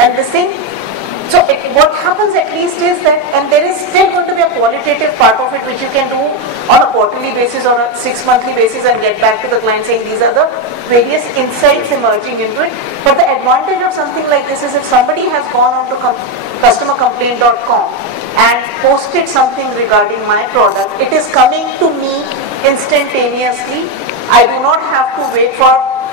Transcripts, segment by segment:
And this thing, so what happens at least is that, and there is still going to be a qualitative part of it which you can do on a quarterly basis or a 6-monthly basis and get back to the client saying these are the various insights emerging into it. But the advantage of something like this is if somebody has gone on to customercomplaint.com and posted something regarding my product, it is coming to me instantaneously. I do not have to wait for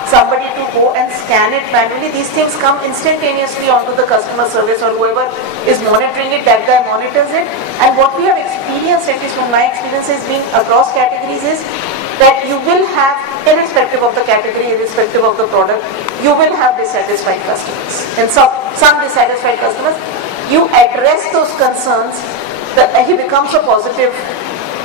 somebody to go and scan it manually. These things come instantaneously onto the customer service or whoever is monitoring it, that guy monitors it. And what we have experienced, at least from my experience, is being across categories is that you will have, irrespective of the category, irrespective of the product, you will have dissatisfied customers. And some dissatisfied customers, you address those concerns, he becomes a positive,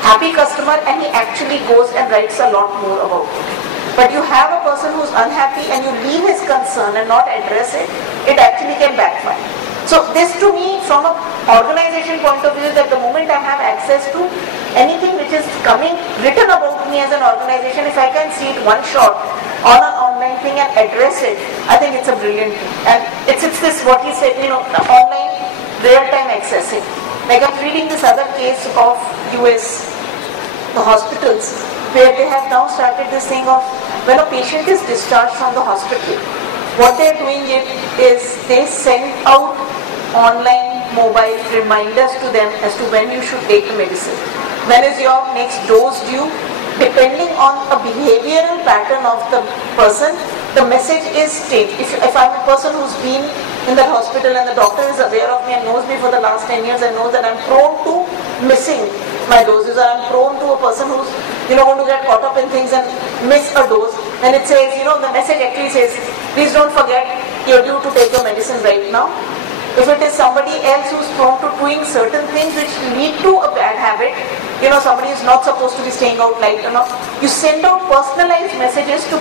happy customer, and he actually goes and writes a lot more about it. But you have a person who's unhappy and you leave his concern and not address it, it actually can backfire. So this to me, from an organization point of view, is that the moment I have access to anything which is coming written about me as an organization, if I can see it one shot on an online thing and address it, I think it's a brilliant thing. And it's this what he said, online real-time accessing. Like I'm reading this other case of US, the hospitals, where they have now started this thing of when a patient is discharged from the hospital, what they are doing is they send out online mobile reminders to them as to when you should take the medicine. When is your next dose due? Depending on a behavioral pattern of the person, the message is changed. If I'm a person who's been in that hospital and the doctor is aware of me and knows me for the last 10 years and knows that I'm prone to missing my doses, or I'm prone to a person who's going to get caught up in things and miss a dose, and it says, the message actually says, please don't forget you're due to take your medicine right now. If it is somebody else who's prone to doing certain things which lead to a bad habit, somebody is not supposed to be staying out late enough, you send out personalized messages to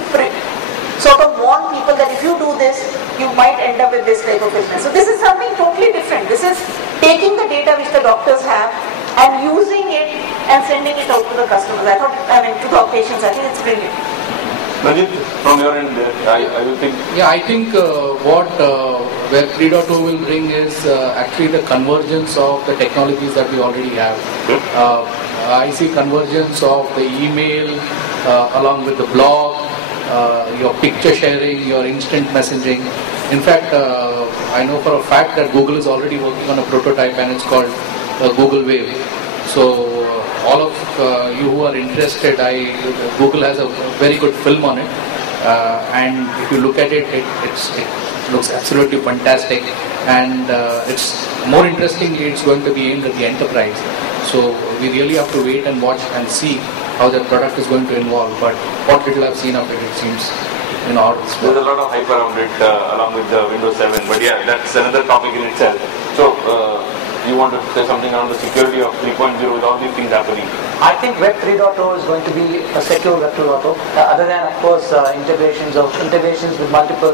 sort of warn people that if you do this, you might end up with this type of business. So this is something totally different. This is taking the data which the doctors have and using it and sending it out to the customers. To the patients, I think it's brilliant. Rajit, from your end, I will think. Yeah, I think what Web 3.0 will bring is actually the convergence of the technologies that we already have. I see convergence of the email along with the blog, your picture sharing, your instant messaging. In fact, I know for a fact that Google is already working on a prototype and it's called Google Wave. So all of you who are interested, Google has a very good film on it, and if you look at it, it looks absolutely fantastic, and it's more interestingly, it's going to be aimed at the enterprise. So we really have to wait and watch and see how the product is going to evolve. But what little I've seen of it, it seems, there's a lot of hype around it, along with the Windows 7. But yeah, that's another topic in itself. So you want to say something around the security of 3.0 with all these things happening? I think Web 3.0 is going to be a secure Web 2.0, other than, of course, integrations with multiple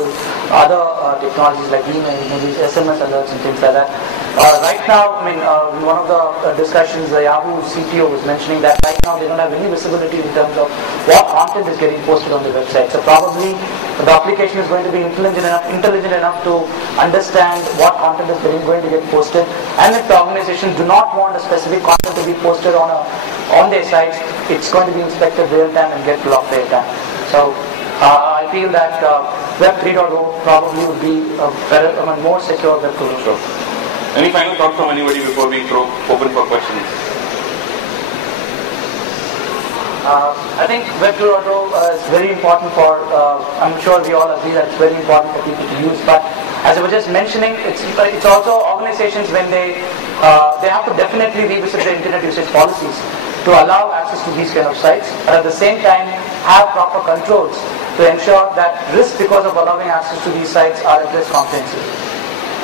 other technologies like email, maybe SMS alerts and things like that. Right now, in one of the discussions, the Yahoo CTO was mentioning that right now they don't have any visibility in terms of what content is getting posted on the website. So probably the application is going to be intelligent enough to understand what content is going to get posted, and if the organizations do not want a specific content to be posted on their sites, it's going to be inspected real time and get blocked real time. So I feel that Web 3.0 probably would be a better, more secure Web 2.0. Any final thoughts from anybody before we open for questions? I think Web 2.0 is very important for, I'm sure we all agree that it's very important for people to use, but as I was just mentioning, it's also organizations when they have to definitely revisit their internet usage policies to allow access to these kind of sites, but at the same time have proper controls to ensure that risks because of allowing access to these sites are addressed comprehensively.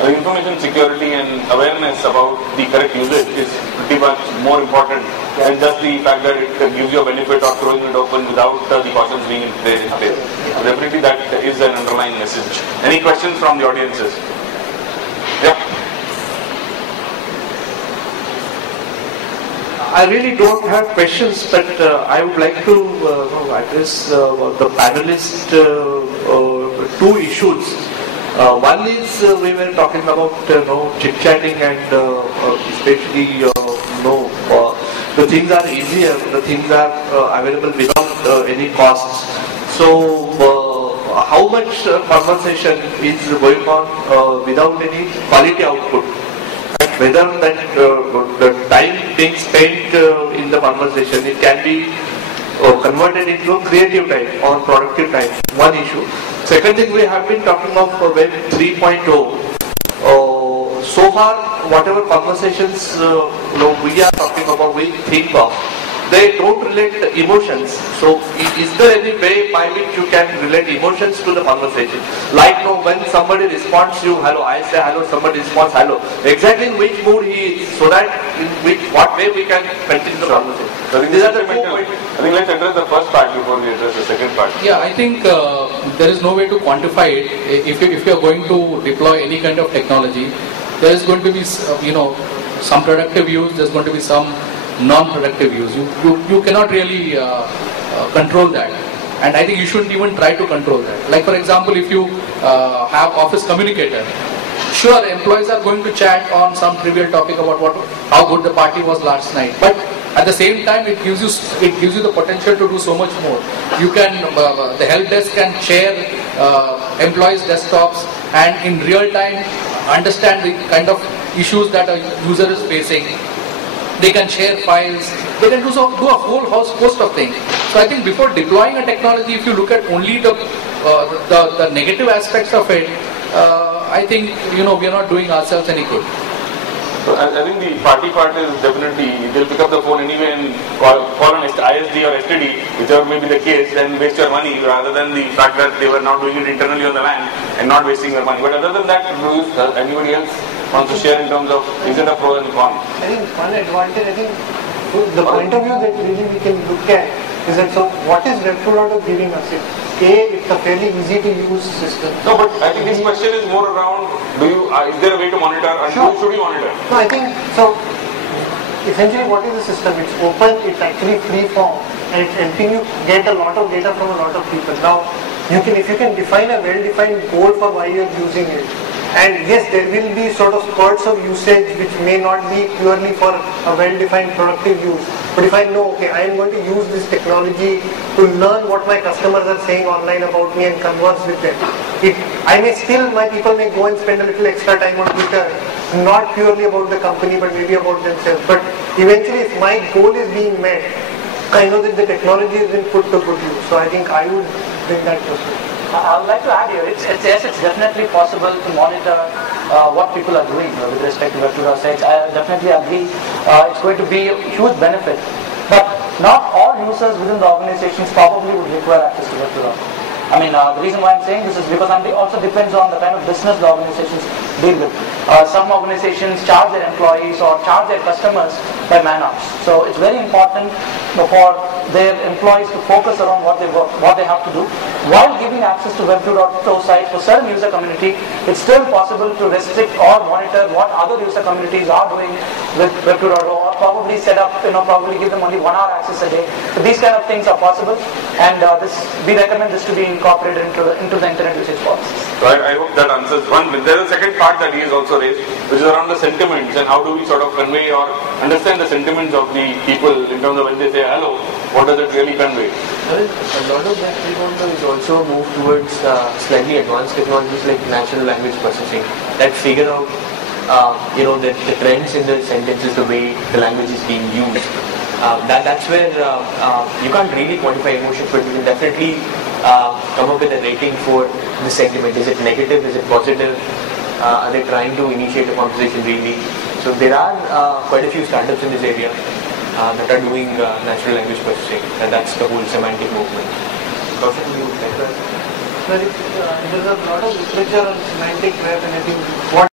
Information security and awareness about the correct usage is pretty much more important than just the fact that it gives you a benefit of throwing it open without the cautions being there in place. So definitely that is an underlying message. Any questions from the audiences? Yeah. I really don't have questions, but I would like to address the panelists two issues. One is we were talking about chit-chatting and especially the things are easier, the things are available without any costs. So how much conversation is going on without any quality output? Whether that the time being spent in the conversation, it can be converted into a creative time or productive time. One issue. Second thing, we have been talking of Web 3.0. So far, whatever conversations we are talking about, we think of, they don't relate emotions. So is there any way by which you can relate emotions to the conversation? Like when somebody responds to you, hello, I say hello, somebody responds hello. Exactly in which mood he is, so that in what way we can continue the conversation. So these are the two points. I think let's address the first part before we address the second part. Yeah, I think there is no way to quantify it. If you are going to deploy any kind of technology, there is going to be some productive use. There's going to be some non-productive use. You cannot really control that, and I think you shouldn't even try to control that. Like for example, if you have office communicator, sure, employees are going to chat on some trivial topic about how good the party was last night, but at the same time it gives you the potential to do so much more. You can the help desk can share employees' desktops and in real time understand the kind of issues that a user is facing. They can share files, they can do a whole host of things. So I think before deploying a technology, if you look at only the negative aspects of it, I think we are not doing ourselves any good. So I think the party part is definitely, they'll pick up the phone anyway and call an ISD or STD, whichever may be the case, and waste your money rather than the fact that they were not doing it internally on the LAN and not wasting your money. But other than that, anybody else wants to share in terms of, is it a pro and con? I think one advantage, I think the point of view that really we can look at is that, so what is Web 2.0 giving us? It's a fairly easy to use system. No, but I think this question is more around, is there a way to monitor and Sure. should we monitor? No, I think, so essentially what is the system? It's open, it's actually free form, and it's helping you get a lot of data from a lot of people. Now, if you can define a well-defined goal for why you're using it, and yes, there will be sort of spurts of usage which may not be purely for a well-defined productive use. But if I know, okay, I am going to use this technology to learn what my customers are saying online about me and converse with them. My people may go and spend a little extra time on Twitter, not purely about the company, but maybe about themselves. But eventually, if my goal is being met, I know that the technology has been put to good use. So I think I would bring that perspective. I would like to add here, it's definitely possible to monitor what people are doing with respect to Web 2.6. I definitely agree. It's going to be a huge benefit. But not all users within the organizations probably would require access to Web 2.0. I mean, the reason why I'm saying this is because it also depends on the kind of business the organizations deal with. Some organizations charge their employees or charge their customers by man-hours. So it's very important for their employees to focus around what they have to do. While giving access to Web 2.0 sites for certain user community, it's still possible to restrict or monitor what other user communities are doing with Web 2.0, or probably set up, probably give them only 1 hour access a day. So these kind of things are possible, and we recommend this to be incorporated into the internet usage policies. So I hope that answers one. There is a second part that he has also raised, which is around the sentiments and how do we sort of convey or understand the sentiments of the people in terms of when they say hello, what does it really convey? A lot of that is also a move towards slightly advanced technologies like natural language processing that figure out the trends in the sentences, the way the language is being used. That's where you can't really quantify emotions, but you can definitely come up with a rating for the sentiment. Is it negative? Is it positive? Are they trying to initiate a conversation really? So there are quite a few startups in this area that are doing natural language processing, and that's the whole semantic movement. There's a lot of literature on semantic web, and I think what